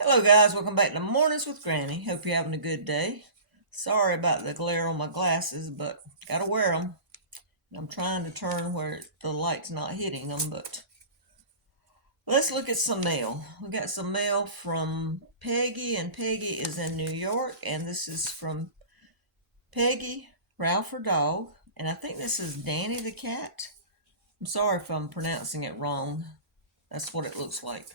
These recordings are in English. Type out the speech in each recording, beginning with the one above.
Hello guys, welcome back to Mornings with Granny. Hope you're having a good day. Sorry about the glare on my glasses, but gotta wear them. I'm trying to turn where the light's not hitting them, but let's look at some mail. We got some mail from Peggy, and Peggy is in New York, and this is from Peggy, Ralph her dog, and I think this is Danny the cat. I'm sorry if I'm pronouncing it wrong. That's what it looks like.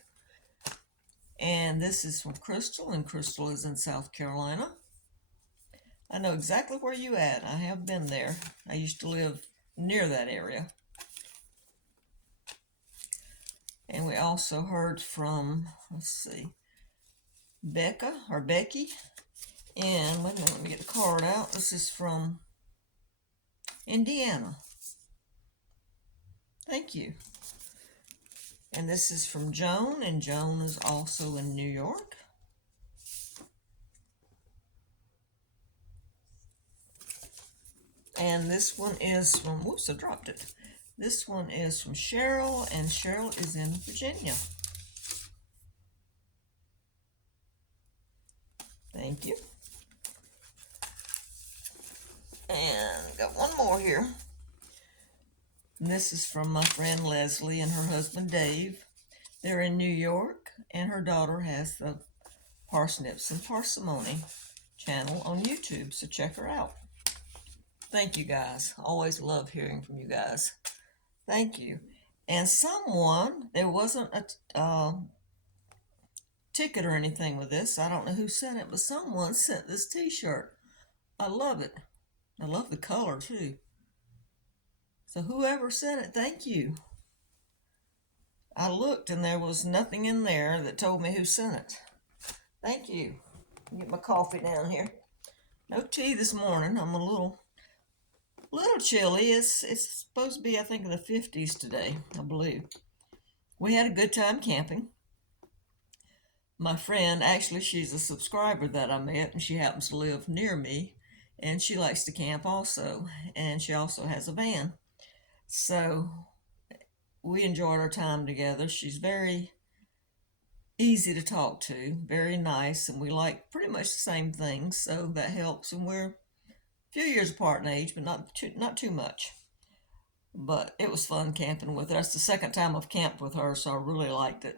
And this is from Crystal, and Crystal is in South Carolina. I know exactly where you at. I have been there. I used to live near that area. And we also heard from, let's see, Becca or Becky. And wait a minute, let me get the card out. This is from Indiana. Thank you. And this is from Joan, and Joan is also in New York. And this one is from, whoops, I dropped it. This one is from Cheryl, and Cheryl is in Virginia. Thank you. And got one more here. And this is from my friend Leslie and her husband Dave. They're in New York, and her daughter has the Parsnips and Parsimony channel on YouTube, so check her out. Thank you guys. Always love hearing from you guys. Thank you. And someone, there wasn't a ticket or anything with this. I don't know who sent it, but someone sent this t-shirt. I love it. I love the color too. So whoever sent it, thank you. I looked and there was nothing in there that told me who sent it. Thank you. Get my coffee down here. No tea this morning. I'm a little chilly. It's supposed to be, I think, in the 50s today, I believe. We had a good time camping. My friend, actually, she's a subscriber that I met, and she happens to live near me, and she likes to camp also, and she also has a van. So we enjoyed our time together. She's very easy to talk to, very nice, and we like pretty much the same things, so that helps. And we're a few years apart in age, but not too much. But it was fun camping with her. That's the second time I've camped with her, so I really liked it.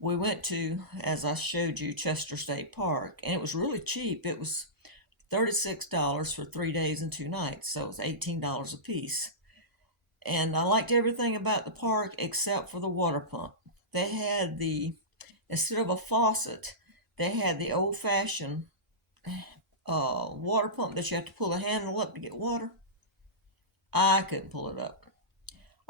We went to, as I showed you, Chester State Park, and it was really cheap. It was $36 for 3 days and 2 nights, so it was $18 a piece. And I liked everything about the park except for the water pump. They had instead of a faucet, they had the old-fashioned water pump that you have to pull the handle up to get water. I couldn't pull it up.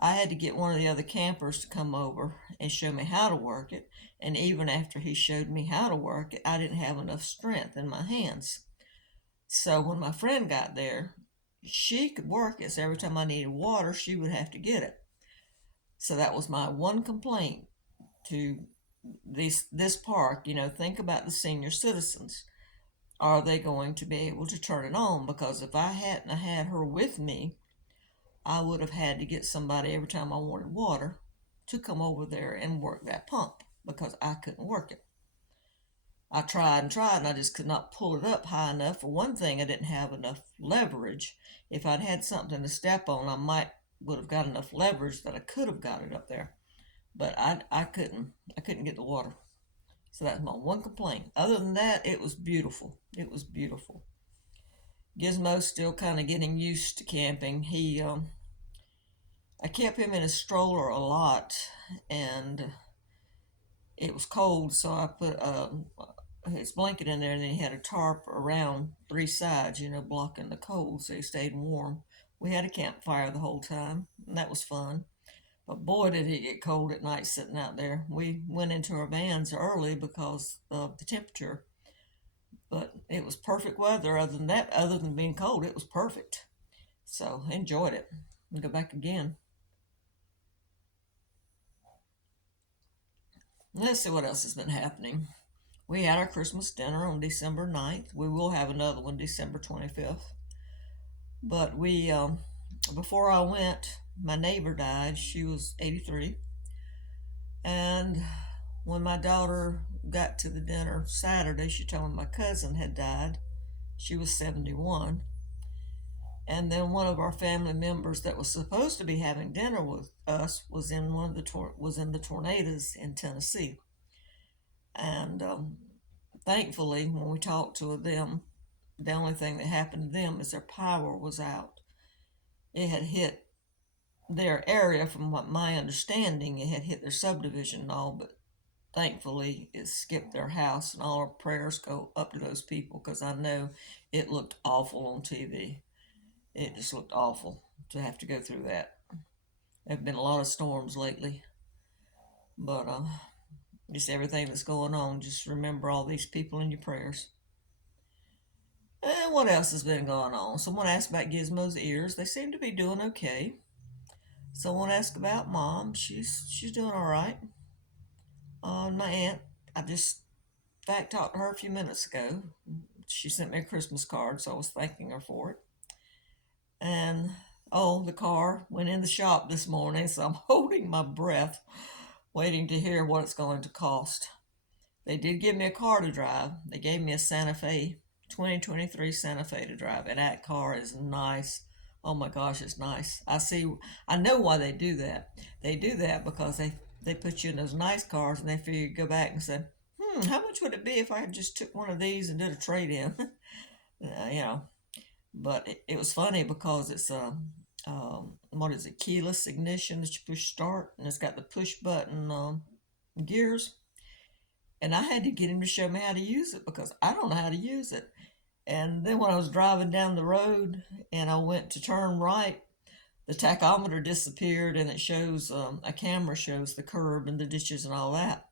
I had to get one of the other campers to come over and show me how to work it. And even after he showed me how to work it, I didn't have enough strength in my hands. So when my friend got there, she could work it. So every time I needed water, she would have to get it. So that was my one complaint to this park. Think about the senior citizens. Are they going to be able to turn it on? Because if I hadn't had her with me, I would have had to get somebody every time I wanted water to come over there and work that pump because I couldn't work it. I tried and tried, and I just could not pull it up high enough. For one thing, I didn't have enough leverage. If I'd had something to step on, I would have got enough leverage that I could have got it up there. But I couldn't get the water. So that's my one complaint. Other than that, it was beautiful. It was beautiful. Gizmo's still kind of getting used to camping. I kept him in a stroller a lot, and it was cold, so I put his blanket in there, and then he had a tarp around 3 sides, blocking the cold, so he stayed warm. We had a campfire the whole time, and that was fun. But boy, did it get cold at night sitting out there. We went into our vans early because of the temperature. But it was perfect weather. Other than being cold, it was perfect. So I enjoyed it. I'll go back again. Let's see what else has been happening. We had our Christmas dinner on December 9th. We will have another one December 25th. But before I went, my neighbor died. She was 83. And when my daughter got to the dinner Saturday, she told me my cousin had died. She was 71. And then one of our family members that was supposed to be having dinner with us was in the tornadoes in Tennessee. And thankfully, when we talked to them, the only thing that happened to them is their power was out. It had hit their area, from what my understanding, it had hit their subdivision and all, but thankfully it skipped their house, and all our prayers go up to those people, because I know it looked awful on TV. It just looked awful to have to go through that. There have been a lot of storms lately, but just everything that's going on, just remember all these people in your prayers. And what else has been going on? Someone asked about Gizmo's ears. They seem to be doing okay. Someone asked about Mom. She's doing all right. My aunt, I just in fact talked to her a few minutes ago. She sent me a Christmas card, so I was thanking her for it. And the car went in the shop this morning, so I'm holding my breath, waiting to hear what it's going to cost. They did give me a car to drive. They gave me a Santa Fe, 2023 Santa Fe to drive, and that car is nice. Oh my gosh, it's nice. I know why they do that. They do that because they put you in those nice cars, and they figure you go back and say, how much would it be if I had just took one of these and did a trade-in? But it was funny because it's what is it, keyless ignition that you push start, and it's got the push button gears. And I had to get him to show me how to use it, because I don't know how to use it. And then when I was driving down the road and I went to turn right, the tachometer disappeared, and it shows, a camera shows the curb and the ditches and all that.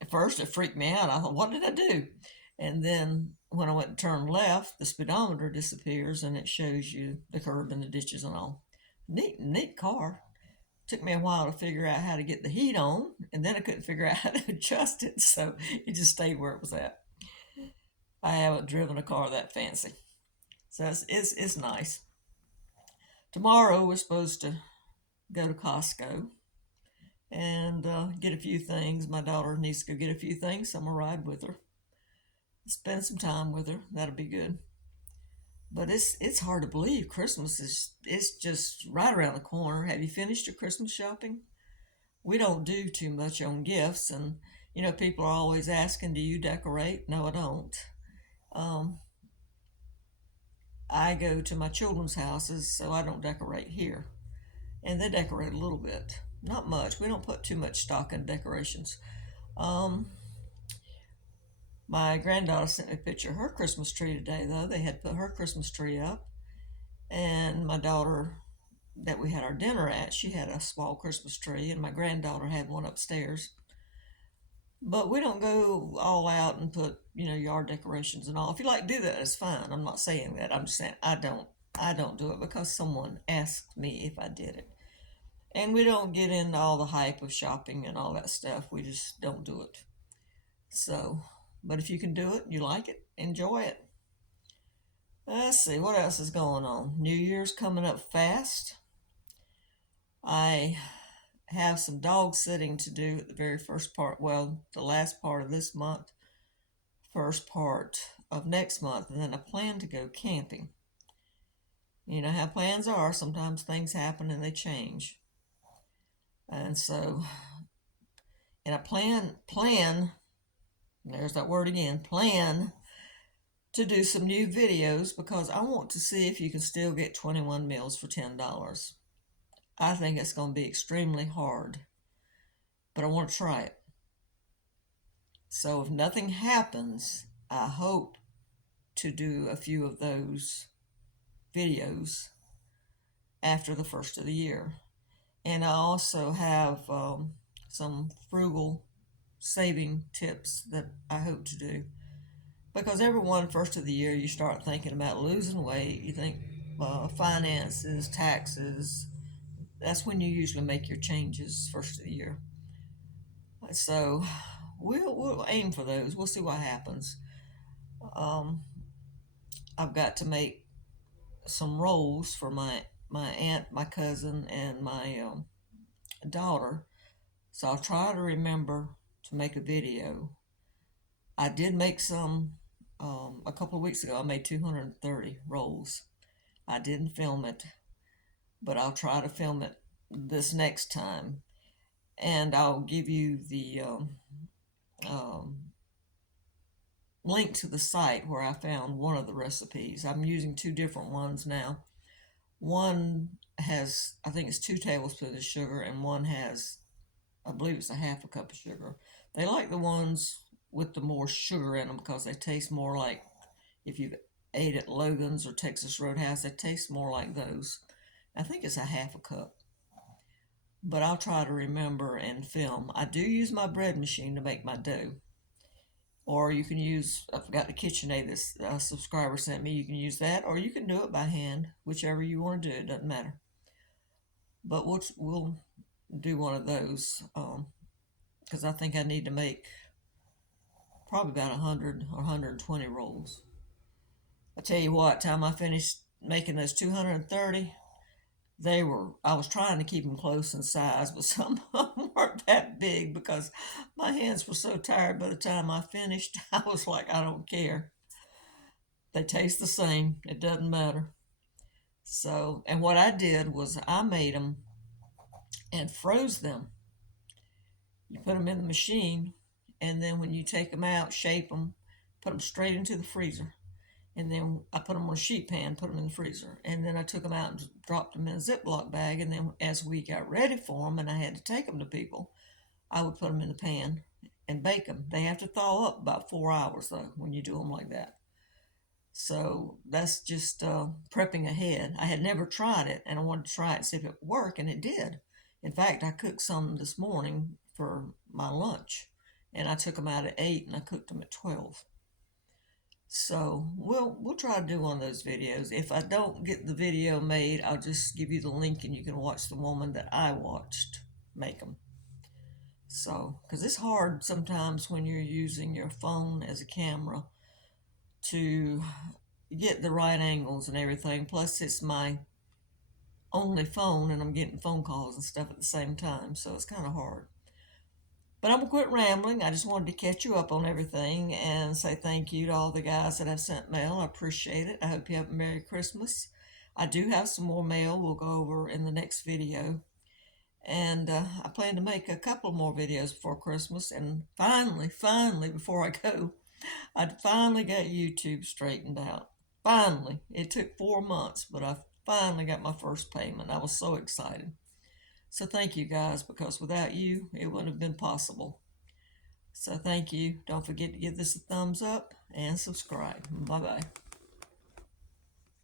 At first it freaked me out. I thought, what did I do? And then when I went to turn left, the speedometer disappears and it shows you the curb and the ditches and all. Neat car. Took me a while to figure out how to get the heat on, and then I couldn't figure out how to adjust it, so it just stayed where it was at. I haven't driven a car that fancy, so it's nice. Tomorrow we're supposed to go to Costco and get a few things. My daughter needs to go get a few things, so I'm gonna ride with her, spend some time with her. That'll be good. But it's hard to believe Christmas is just right around the corner. Have you finished your Christmas shopping? We don't do too much on gifts, and people are always asking, "Do you decorate?" No, I don't. Um, I go to my children's houses, so I don't decorate here, and they decorate a little bit, not much. We don't put too much stock in decorations. Um, My granddaughter sent me a picture of her Christmas tree today, though. They had put her Christmas tree up. And my daughter, that we had our dinner at, she had a small Christmas tree, and my granddaughter had one upstairs. But we don't go all out and put, yard decorations and all. If you like to do that, it's fine. I'm not saying that. I'm just saying I don't do it because someone asked me if I did it. And we don't get into all the hype of shopping and all that stuff. We just don't do it. So, but if you can do it, you like it, enjoy it. Let's see, what else is going on? New Year's coming up fast. I have some dog sitting to do at the very first part, well, the last part of this month, first part of next month, and then I plan to go camping. You know how plans are, sometimes things happen and they change. And so, and I plan, there's that word again, plan to do some new videos, because I want to see if you can still get 21 meals for $10. I think it's going to be extremely hard, but I want to try it. So if nothing happens, I hope to do a few of those videos after the first of the year. And I also have some frugal saving tips that I hope to do. Because everyone, first of the year, you start thinking about losing weight. You think finances, taxes. That's when you usually make your changes first of the year. So we'll aim for those. We'll see what happens. I've got to make some rolls for my aunt, my cousin, and my daughter. So I'll try to remember to make a video I did make some a couple of weeks ago. I made 230 rolls. I didn't film it, but I'll try to film it this next time. And I'll give you the um, link to the site where I found one of the recipes. I'm using two different ones now. One has, I think it's 2 tablespoons of sugar, and one has, I believe it's a half a cup of sugar. They like the ones with the more sugar in them because they taste more like, if you've ate at Logan's or Texas Roadhouse, they taste more like those. I think it's a half a cup. But I'll try to remember and film. I do use my bread machine to make my dough. Or you can use, I forgot the KitchenAid this subscriber sent me. You can use that, or you can do it by hand, whichever you want to do. It doesn't matter. But we'll do one of those because I think I need to make probably about 100 or 120 rolls. I tell you what, time I finished making those 230, I was trying to keep them close in size, but some of them weren't that big because my hands were so tired by the time I finished. I was like, I don't care. They taste the same. It doesn't matter. So, and what I did was I made them and froze them. You put them in the machine, and then when you take them out, shape them, put them straight into the freezer. And then I put them on a sheet pan, put them in the freezer. And then I took them out and dropped them in a Ziploc bag. And then as we got ready for them and I had to take them to people, I would put them in the pan and bake them. They have to thaw up about 4 hours, though, when you do them like that. So that's just prepping ahead. I had never tried it, and I wanted to try it and see if it would work, and it did. In fact, I cooked some this morning for my lunch, and I took them out at 8 and I cooked them at 12. So we'll try to do one of those videos. If I don't get the video made, I'll just give you the link and you can watch the woman that I watched make them. So, because it's hard sometimes when you're using your phone as a camera to get the right angles and everything. Plus, it's my only phone and I'm getting phone calls and stuff at the same time, so it's kind of hard. But I'm going to quit rambling. I just wanted to catch you up on everything and say thank you to all the guys that have sent mail. I appreciate it. I hope you have a Merry Christmas. I do have some more mail we'll go over in the next video. And I plan to make a couple more videos before Christmas. And finally, before I go, I finally got YouTube straightened out. Finally. It took 4 months, but I finally got my first payment. I was so excited. So thank you guys, because without you, it wouldn't have been possible. So thank you. Don't forget to give this a thumbs up and subscribe. Bye-bye.